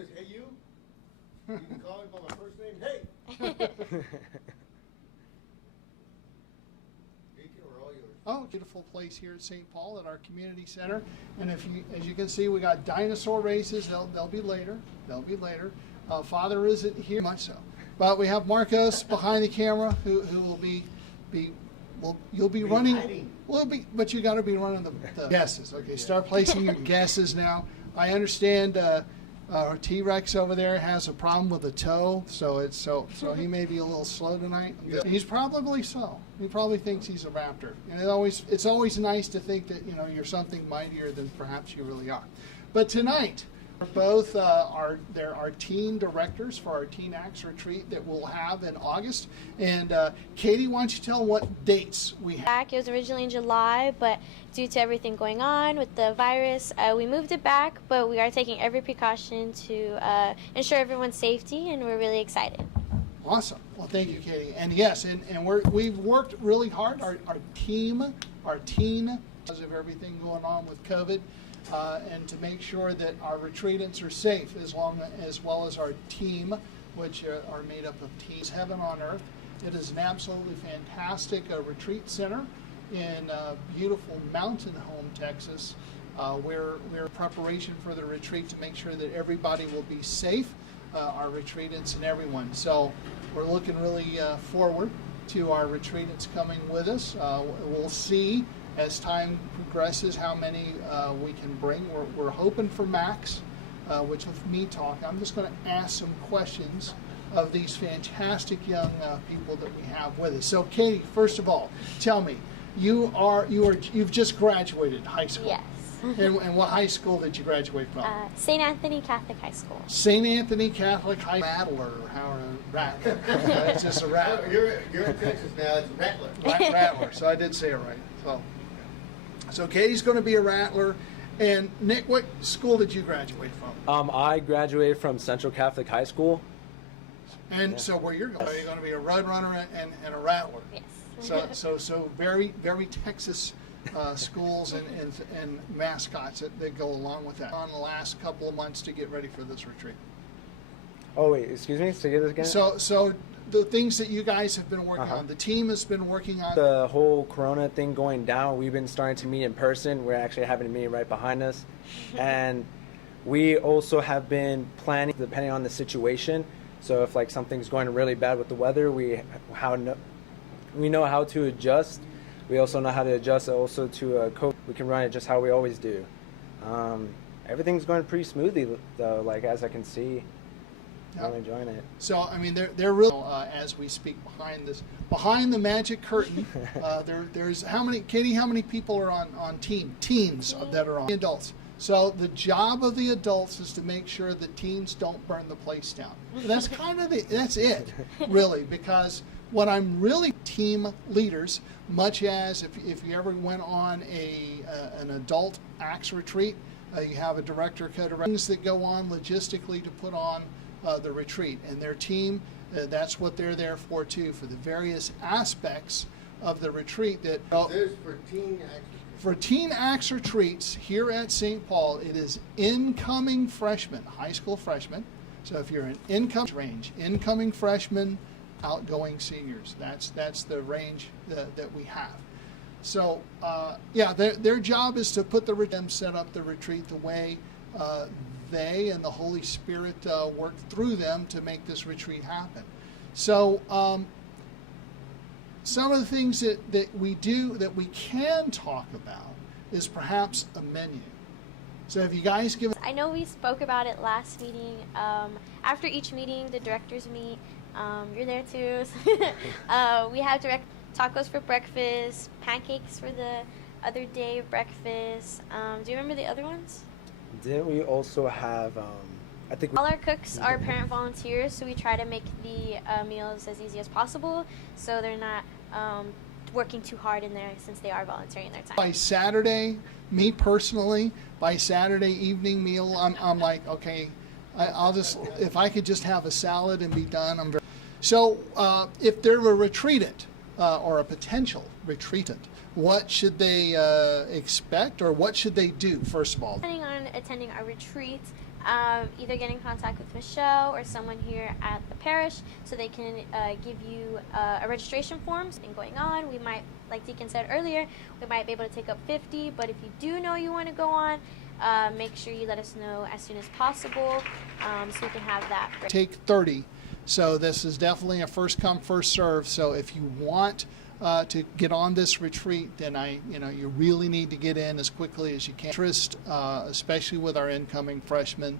says, hey, you can call me by my first name. Hey. Deacon, we're all yours. Oh, beautiful place here at St. Paul at our community center. And if you, as you can see, we got dinosaur races. They'll be later. They'll be later. Father isn't here much so, but we have Marcos behind the camera who will be well, you'll be running. Hiding. But you got to be running the guesses. Okay, start placing your guesses now. I understand our T-Rex over there has a problem with a toe, so he may be a little slow tonight. Yeah. He's probably so. He probably thinks he's a raptor, and it's always nice to think that you're something mightier than perhaps you really are. But tonight, both are teen directors for our Teen Acts retreat that we'll have in August. And Katie, why don't you tell what dates we have? It was originally in July, but due to everything going on with the virus, we moved it back, but we are taking every precaution to ensure everyone's safety, and we're really excited. Awesome. Well, thank you, Katie. And yes, and we've worked really hard. Our teen, because of everything going on with COVID, and to make sure that our retreatants are safe, as well as our team, which are made up of teams. Heaven on Earth. It is an absolutely fantastic retreat center in beautiful Mountain Home, Texas, where we're in preparation for the retreat to make sure that everybody will be safe, our retreatants and everyone. So we're looking really forward to our retreatants coming with us. We'll see as time progresses how many we can bring. We're hoping for max, which with me talking, I'm just going to ask some questions of these fantastic young people that we have with us. So Katie, first of all, tell me, you've just graduated high school. Yes. And what high school did you graduate from? St. Anthony Catholic High School. St. Anthony Catholic High Rattler, Rattler. It's just a rattler. You're in Texas now. It's Rattler. Rattler. So I did say it right. So Katie's going to be a Rattler. And Nick, what school did you graduate from? I graduated from Central Catholic High School. And so where you're going, are you going to be a Road Runner and a Rattler? Yes. So very, very Texas schools and mascots that go along with that. On the last couple of months to get ready for this retreat. Oh wait, excuse me. Say this again. So the things that you guys have been working on, the team has been working on. The whole Corona thing going down, we've been starting to meet in person. We're actually having a meeting right behind us, and we also have been planning depending on the situation. So if like something's going really bad with the weather, we know how to adjust. We also know how to adjust also to cope. We can run it just how we always do. Everything's going pretty smoothly though, like as I can see. Yep. I'm enjoying it. So I mean, they're really as we speak behind the magic curtain. There's how many, Katie? How many people are on teens that are on adults? So the job of the adults is to make sure that teens don't burn the place down. That's that's it, really, because what I'm really team leaders, much as if you ever went on an adult Acts retreat, you have a director, co-director, things that go on logistically to put on the retreat, and their team, that's what they're there for too, for the various aspects of the retreat that There's for Teen Acts. for Teen Acts retreats here at St. Paul. It is incoming freshmen, high school freshmen. So if you're an incoming freshmen, outgoing seniors, that's the range that we have. So their job is to put them set up the retreat the way they and the Holy Spirit work through them to make this retreat happen. So some of the things that we do that we can talk about is perhaps a menu. So have you guys given? I know we spoke about it last meeting. After each meeting, the directors meet. You're there too. We have tacos for breakfast, pancakes for the other day of breakfast. Do you remember the other ones? Didn't we also have, I think... All our cooks are parent volunteers, so we try to make the meals as easy as possible, so they're not working too hard in there since they are volunteering their time. By Saturday, me personally, by Saturday evening meal, I'm like, okay, I'll just, if I could just have a salad and be done, I'm very... So if they're a retreatant or a potential retreatant, what should they expect, or what should they do, first of all? Planning on attending our retreat, either get in contact with Michelle or someone here at the parish so they can give you a registration form and going on. We might, like Deacon said earlier, we might be able to take up 50, but if you do know you want to go on, make sure you let us know as soon as possible so we can have that. Take 30. So this is definitely a first come, first serve. So if you want to get on this retreat, then you really need to get in as quickly as you can. Interest, especially with our incoming freshmen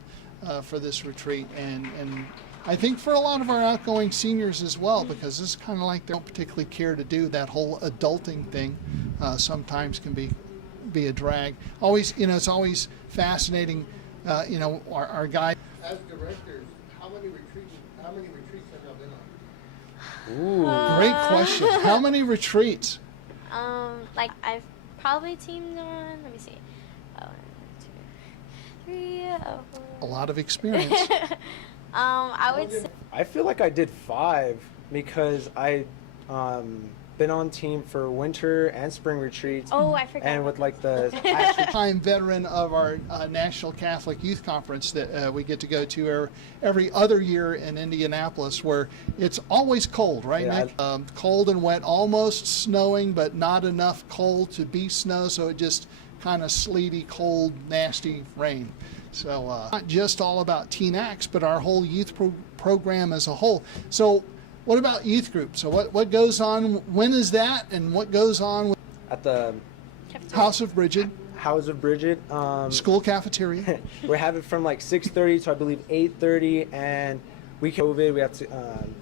for this retreat, and I think for a lot of our outgoing seniors as well, because this is kind of like they don't particularly care to do that whole adulting thing. Sometimes can be a drag. Always, it's always fascinating. Our guy. As directors, how many retreats have y'all been on? Ooh. Great question. How many retreats? Like I've probably teamed on. Let me see. 1, 2, 3. A lot of experience. I would say. I feel like I did 5 because I been on team for winter and spring retreats. Oh, I forgot. And with like the I'm veteran of our National Catholic Youth Conference that we get to go to every other year in Indianapolis, where it's always cold, right, Yeah, Nick? Cold and wet, almost snowing, but not enough cold to be snow, so it just kind of sleety, cold, nasty rain. So not just all about Teen Acts, but our whole youth program as a whole. So what about youth group? So what goes on? When is that? And what goes on at the House of Bridget? House of Bridget. School cafeteria. We have it from like 6:30 to I believe 8:30, and we COVID. We have to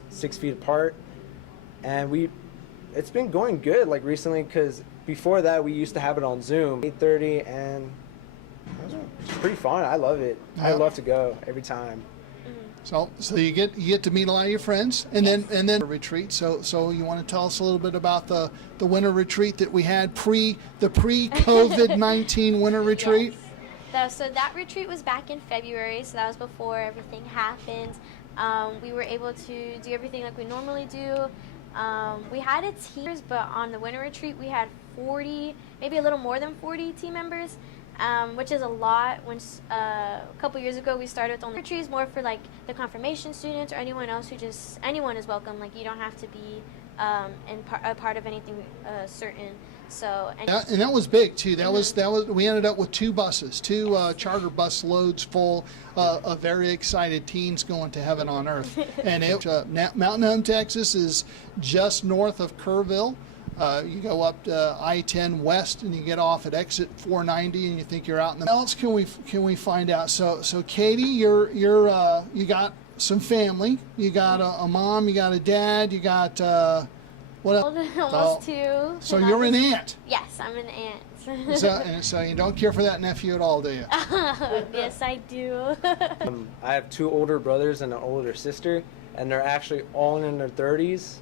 6 feet apart, and it's been going good like recently, because before that we used to have it on Zoom 8:30, and it's pretty fun. I love it. I love to go every time. So you get to meet a lot of your friends, and then retreat. So you want to tell us a little bit about the winter retreat that we had the pre-COVID-19 winter retreat. Yes. So that retreat was back in February. So that was before everything happened. We were able to do everything like we normally do. We had a team, but on the winter retreat we had 40, maybe a little more than 40 team members. Which is a lot. When a couple years ago we started with only retreats, more for like the confirmation students or anyone else anyone is welcome. Like you don't have to be a part of anything certain. So and that was big too. That was we ended up with 2 buses, 2 charter bus loads full of very excited teens going to heaven on earth. And Mountain Home, Texas is just north of Kerrville. You go up to I-10 west, and you get off at exit 490, and you think you're out in the. What else can we find out? So Katie, you got some family. You got a mom. You got a dad. You got what else? Almost 2. So you're an aunt. Yes, I'm an aunt. So you don't care for that nephew at all, do you? Yes, I do. I have 2 older brothers and an older sister, and they're actually all in their 30s,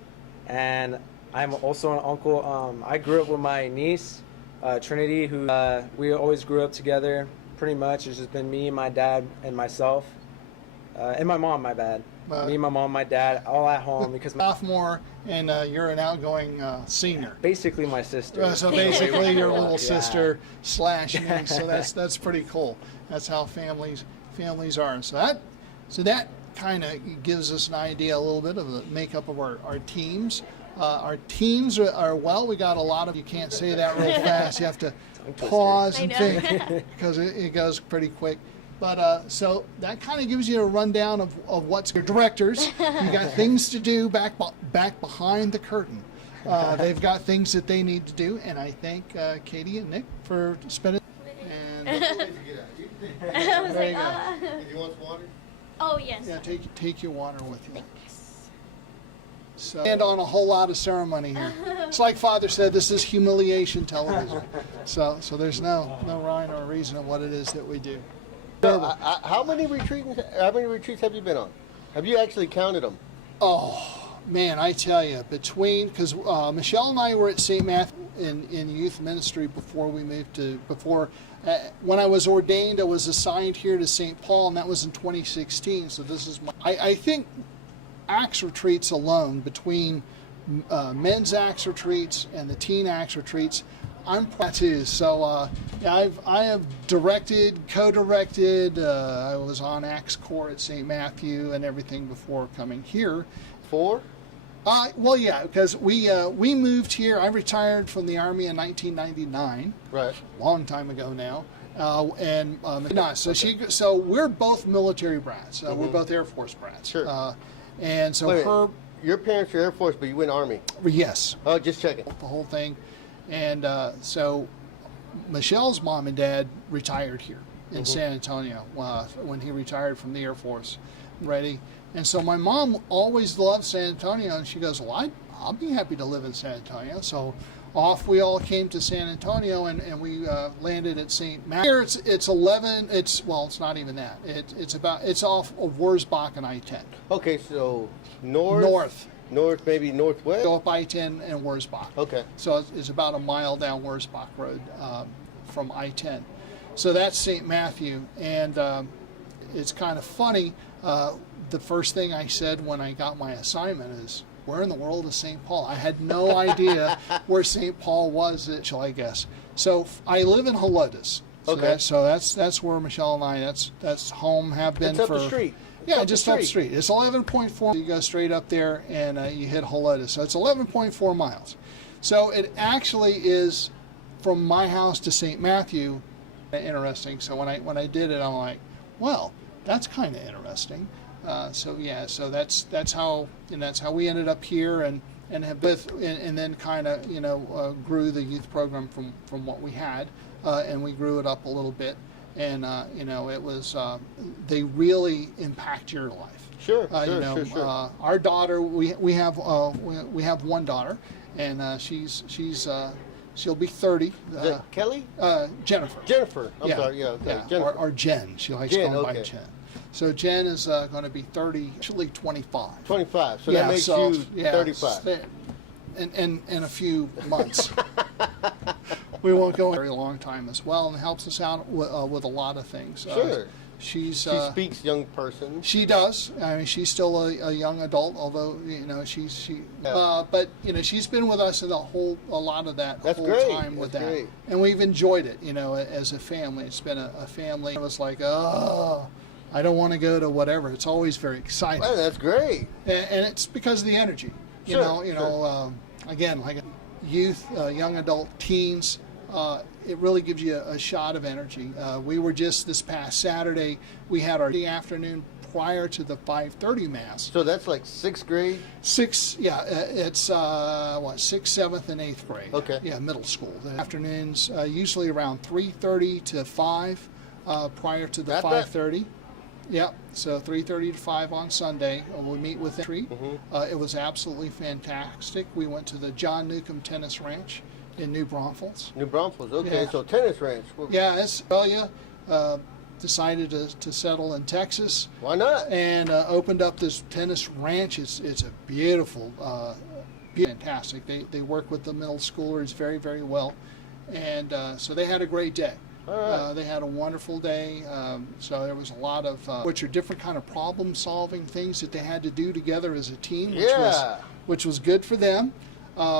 and I'm also an uncle. I grew up with my niece, Trinity, who we always grew up together pretty much. It's just been me, my dad, and myself. And my mom, my bad. Me, my mom, my dad, all at home. Because sophomore, and you're an outgoing senior. Basically my sister. So basically your little sister / niece. So that's pretty cool. That's how families are. So that kind of gives us an idea a little bit of the makeup of our teams. Our teams are we got a lot of, you can't say that real fast. You have to pause and think because it goes pretty quick. But so that kind of gives you a rundown of what's your directors. You got things to do back behind the curtain. They've got things that they need to do, and I thank Katie and Nick for spending. And I was there like, you go. You want some water? Oh yes. Yeah, take your water with you. Thanks. So, and on a whole lot of ceremony here. It's like Father said, this is humiliation television. So there's no rhyme or reason of what it is that we do. How many retreats have you been on? Have you actually counted them? Oh man, I tell you, because Michelle and I were at St. Matthew in youth ministry before we moved to when I was ordained, I was assigned here to St. Paul, and that was in 2016. So this is I think Acts retreats alone, between men's Acts retreats and the teen Acts retreats, I'm proud too. So I have directed, co-directed. I was on Acts Corps at St. Matthew and everything before coming here. 4? Well, yeah, because we moved here. I retired from the Army in 1999. Right. Long time ago now. So we're both military brats. We're both Air Force brats. Sure. And so Wait, her, your parents are Air Force, but you went Army. yes, Oh, just checking. the whole thing. And so Michelle's mom and dad retired here in San Antonio when he retired from the Air Force. Ready? And so my mom always loved San Antonio, and she goes, well, I'll be happy to live in San Antonio. So off we all came to San Antonio, and we landed at St. Matt. Here it's 11. It's not even that. It's off of Wurzbach and I-10. Okay, so north, maybe northwest. Go up I-10 and Wurzbach. Okay. So it's about a mile down Wurzbach Road from I-10. So that's St. Matthew, and it's kind of funny. The first thing I said when I got my assignment is, where in the world is St. Paul? I had no idea where St. Paul was, I guess. So I live in Helotes. Okay. So that's where Michelle and I, that's home, have been It's for. up the street. Yeah, just up the street. It's 11.4. You go straight up there and you hit Helotes. So it's 11.4 miles. So it actually is from my house to St. Matthew. Interesting. So when I did it, I'm like, well, that's kind of interesting. So that's how we ended up here and have and then kind of grew the youth program from what we had, and we grew it up a little bit, and it was they really impact your life. Sure. Our daughter, we have one daughter, and she'll be 30. Is that Kelly? Jennifer. Jennifer. I'm sorry. Yeah. Okay. Yeah. Jennifer. Or Jen. She likes Jen, going by okay. Jen. So Jen is going to be 30, actually 25. 25. So that makes you 35. In a few months. We won't go a very long time as well, and helps us out with a lot of things. Sure. She speaks young person. She does. I mean, she's still a young adult, although but she's been with us in a lot of that That's whole great. time with That's that, great. and we've enjoyed it. As a family, it's been a family. It was like, oh, I don't want to go to whatever. It's always very exciting. Well, that's great. And it's because of the energy. Sure. Again, like youth, young adult, teens. It really gives you a shot of energy. We were just this past Saturday. We had our afternoon prior to the 5:30 mass. So that's like 6th grade. It's 6th, 7th, and 8th grade. Okay. Yeah, middle school. The afternoons usually around 3:30 to 5 prior to the 5:30. Yep. So 3:30 to 5 on Sunday. We meet with entry. It was absolutely fantastic. We went to the John Newcomb Tennis Ranch in New Braunfels. New Braunfels. Okay, Yeah. so tennis ranch. Yeah, decided to settle in Texas. Why not? And opened up this tennis ranch. It's a beautiful, fantastic. They work with the middle schoolers very, very well, and so they had a great day. All right. They had a wonderful day. So there was a lot of which are different kind of problem-solving things that they had to do together as a team, which was good for them.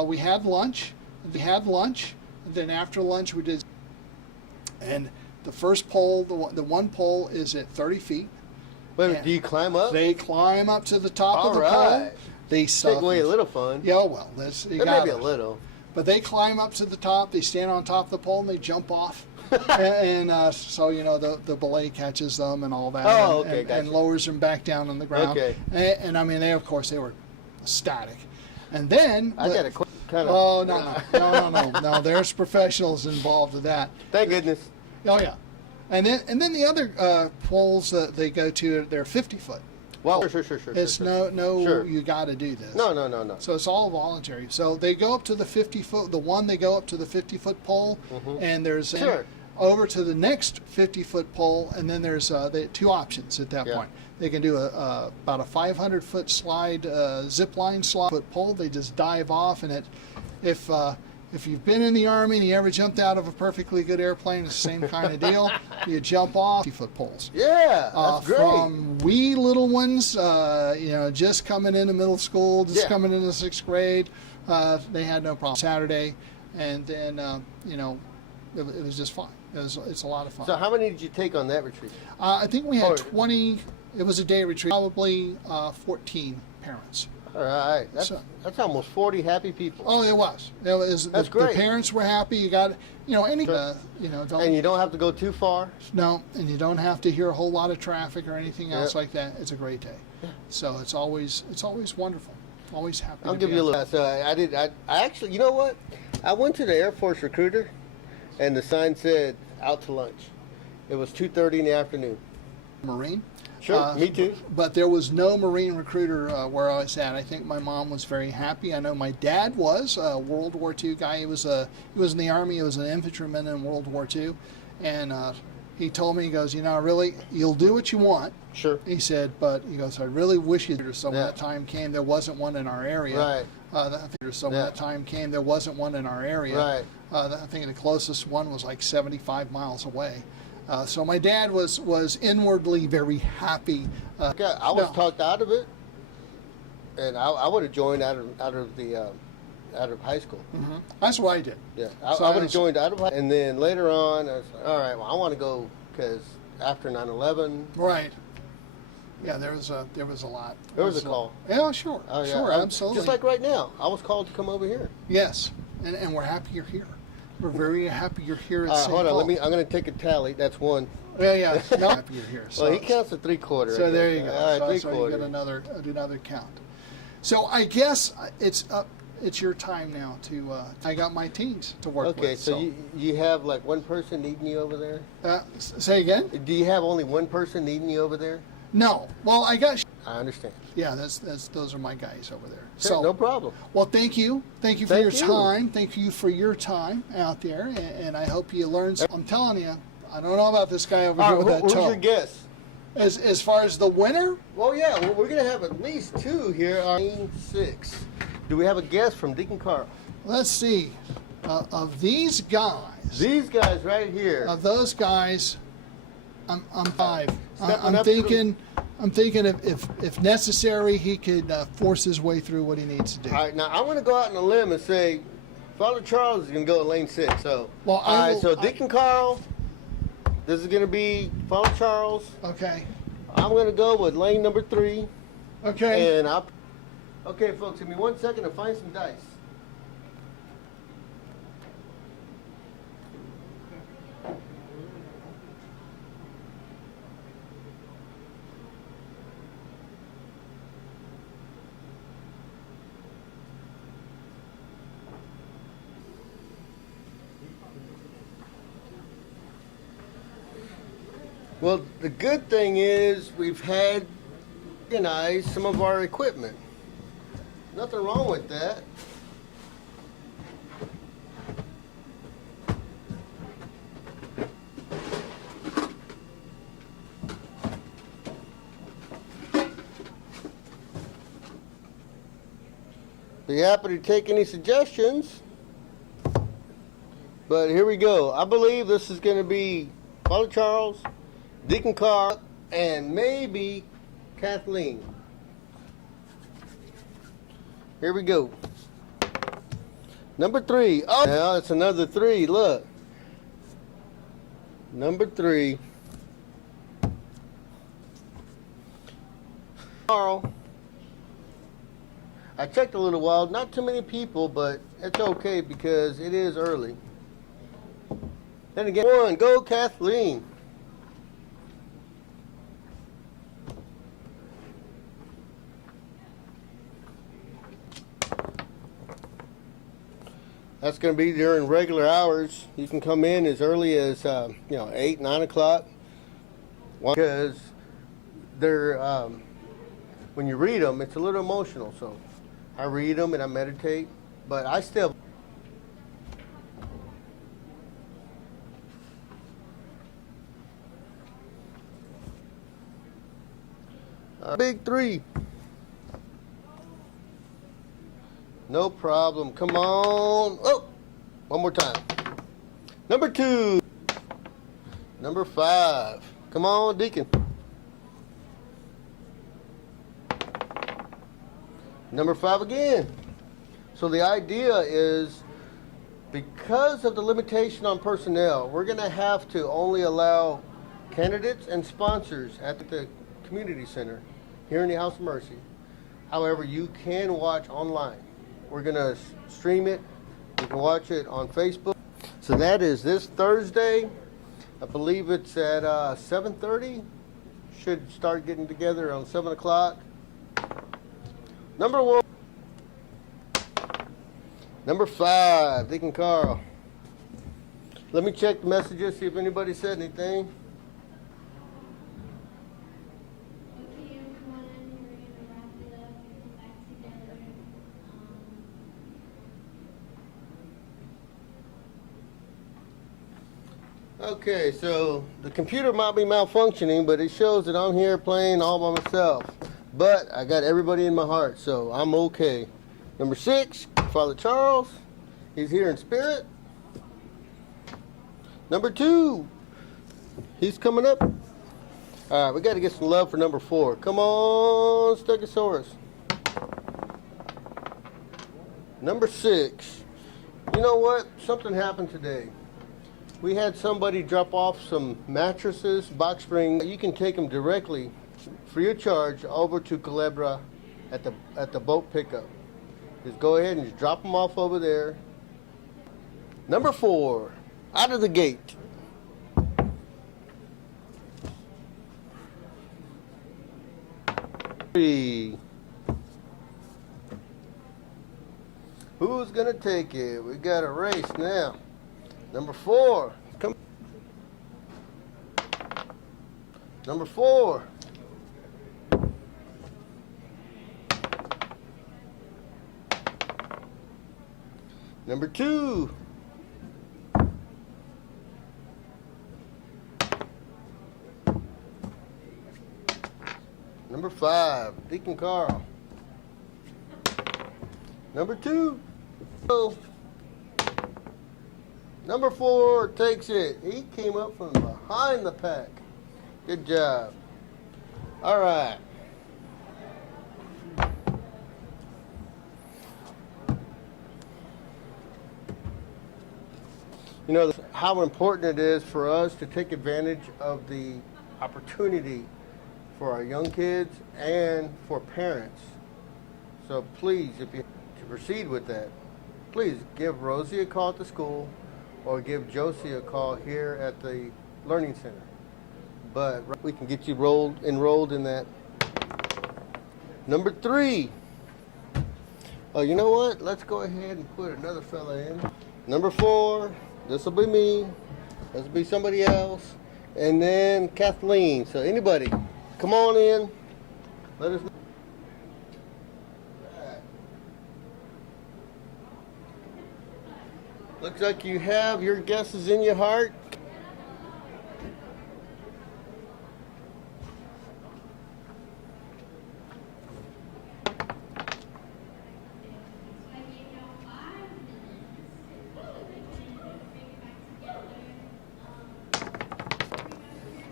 We had lunch. Then after lunch we did, and the first pole, the one pole is at 30 feet. Wait a minute, do you climb up? They climb up to the top of the All pole. right. They Take away a little fun. Yeah, well, Maybe a little. But they climb up to the top. They stand on top of the pole and they jump off. So the belay catches them and all that. Oh, okay, gotcha. And lowers them back down on the ground. Okay. And I mean, they were ecstatic. And then I got a kind of. Oh no! There's professionals involved with that. Thank goodness. Oh yeah, and then the other poles that they go to, they're 50 foot. Well, sure. It's Sure. you got to do this. No. So it's all voluntary. So they go up to the 50 foot. They go up to the 50 foot pole, and there's over to the next 50 foot pole, and then there's two options at that point. They can do about a 500 foot slide, zip line slide foot pole. They just dive off, and if you've been in the Army and you ever jumped out of a perfectly good airplane, it's the same kind of deal. You jump off 50-foot poles. Yeah, that's great. From wee little ones, just coming into middle school, coming into 6th grade, they had no problem. Saturday, and then it was just fine. It's a lot of fun. So how many did you take on that retreat? I think we had Or- 20. It was a day retreat. Probably 14 parents. All right, So- that's almost 40 happy people. Oh, it was. It was. That's the great. parents were happy. You got any don't, And you don't have to go too far. no, and you don't have to hear a whole lot of traffic or anything else Yeah. like that. It's a great day. So it's always wonderful. Always happy. I'll to give be you a out little. So I actually, you know what? I went to the Air Force recruiter, and the sign said out to lunch. It was 2:30 in the afternoon. there. Marine. Sure, me too. But there was no Marine recruiter where I was at. I think my mom was very happy. I know my dad was a World War II guy. He was in the Army. He was an infantryman in World War II, and he told me, he goes, really, you'll do what you want. Sure. He said, but he goes, I really wish you. So when Yeah. that time came, there wasn't one in our area. Right. So when Yeah. that time came, there wasn't one in our area. Right. I think the closest one was like 75 miles away. So my dad was inwardly very happy. Okay, I was No. talked out of it, and I would have joined out of high school. That's what I did. Yeah, So I I would have was- joined out of high, and then later on, I was like, all right, well, I want to go because after 9/11, Right. Yeah, there was a lot. There was a call. Yeah, sure. oh yeah, Sure, absolutely. Just like right now, I was called to come over here. Yes, and we're happy you're here. We're very happy you're here at St. Hold on, Paul. I'm going to take a tally. That's one. Yeah. No, happy you're here. Well, he counts a 3/4. So there you go. All right, So you 3/4. get another count. So I guess it's your time now to. I got my teams to work with. Okay, so you have like one person needing you over there? Say again? Do you have only one person needing you over there? No. Well, I got. I understand. Yeah, those are my guys over there. Sure, no problem. Well, thank you for Thank your you. time. Thank you for your time out there, and I hope you learned. I'm telling you, I don't know about this guy over here with that Who's toe. your guess? As far as the winner, Well, yeah, we're going to have at least two here on 6. Do we have a guess from Deacon Carl? let's see. Of these guys, These guys right here. of those guys, I'm 5. Stepping I'm up to the- thinking. I'm thinking if necessary, he could force his way through what he needs to do. All right, now I'm going to go out on a limb and say Father Charles is going to go in lane 6. So, Well, all right, so I- Deacon Carl, this is going to be Father Charles. Okay. I'm going to go with lane number 3. Okay. And okay, folks, give me 1 second to find some dice. Well, the good thing is we've had organized some of our equipment. Nothing wrong with that. Be happy to take any suggestions. But here we go. I believe this is going to be Father Charles, Deacon Carr, and maybe Kathleen. Here we go. Number 3. Oh, now it's another 3. Look. Number 3. Carl. I checked a little while. Not too many people, but it's okay because it is early. Then again, 1. Go Kathleen. That's going to be during regular hours. You can come in as early as 8, 9 o'clock. Because they're when you read them, it's a little emotional. So I read them and I meditate, but I still. Big 3. No problem. Come on. Oh, one more time. Number 2. Number 5. Come on, Deacon. Number 5 again. So the idea is Because of the limitation on personnel, we're going to have to only allow candidates and sponsors at the community center here in the House of Mercy. However, you can watch online. We're going to stream it. You can watch it on Facebook. So that is this Thursday. I believe it's at 7:30. Should start getting together on 7 o'clock. Number 1. Number 5, Deacon Carl. Let me check the messages, see if anybody said anything. Okay, everyone, we're going to wrap it up and come back together. Okay, so the computer might be malfunctioning, but it shows that I'm here playing all by myself. But I got everybody in my heart, so I'm okay. Number 6, Father Charles. He's here in spirit. Number 2, he's coming up. All right, we got to get some love for number 4. Come on, Stegosaurus. Number 6. You know what? Something happened today. We had somebody drop off some mattresses, box springs. You can take them directly, free of charge, over to Culebra at the boat pickup. Just go ahead and just drop them off over there. Number 4, out of the gate. Three. Who's gonna take it? We got a race now. Number 4, come. Number 4. Number 2. Number 5, Deacon Carl. Number 2. Number 4 takes it. He came up from behind the pack. Good job. All right. You know how important it is for us to take advantage of the opportunity for our young kids and for parents. So please, if you to proceed with that, please give Rosie a call at the school or give Josie a call here at the Learning Center. But we can get you enrolled in that. Number 3. Oh, you know what? Let's go ahead and put another fella in. Number 4. This will be me. This will be somebody else. And then Kathleen. So anybody, come on in. Let us know. Looks like you have your guesses in your heart.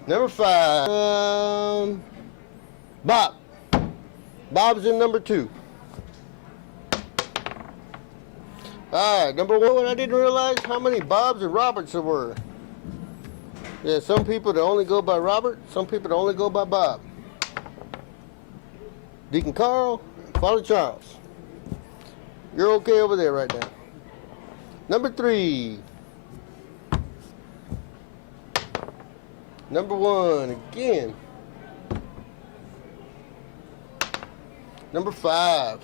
Number 5, Bob. Bob's in number 2. All right, number 1, I didn't realize how many Bobs and Roberts there were. Yeah, some people that only go by Robert, some people that only go by Bob. Deacon Carl, Father Charles. You're okay over there right now. Number 3. Number 1, again. Number 5,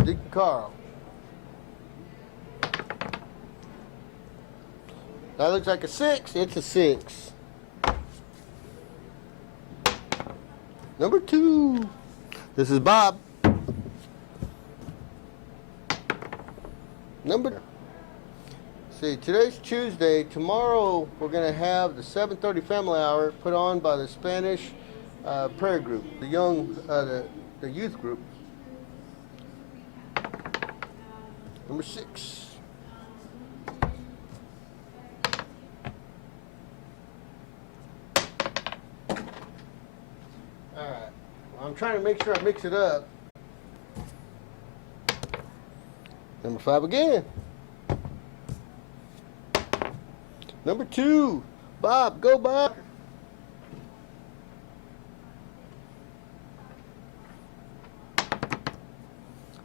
Deacon Carl. That looks like a 6. It's a 6. Number 2. This is Bob. See, today's Tuesday. Tomorrow we're going to have the 7:30 family hour put on by the Spanish prayer group, the youth group. Number 6. I'm trying to make sure I mix it up. Number 5 again. Number 2, Bob. Go, Bob.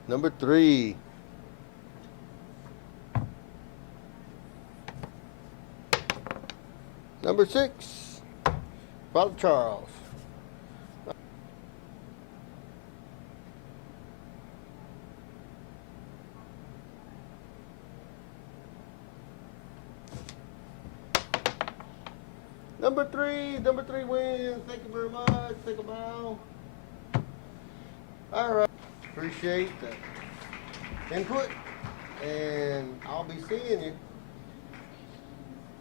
Number 3. Number 6, Father Charles. Number three wins. Thank you very much. Take a bow. All right. Appreciate the input, and I'll be seeing you.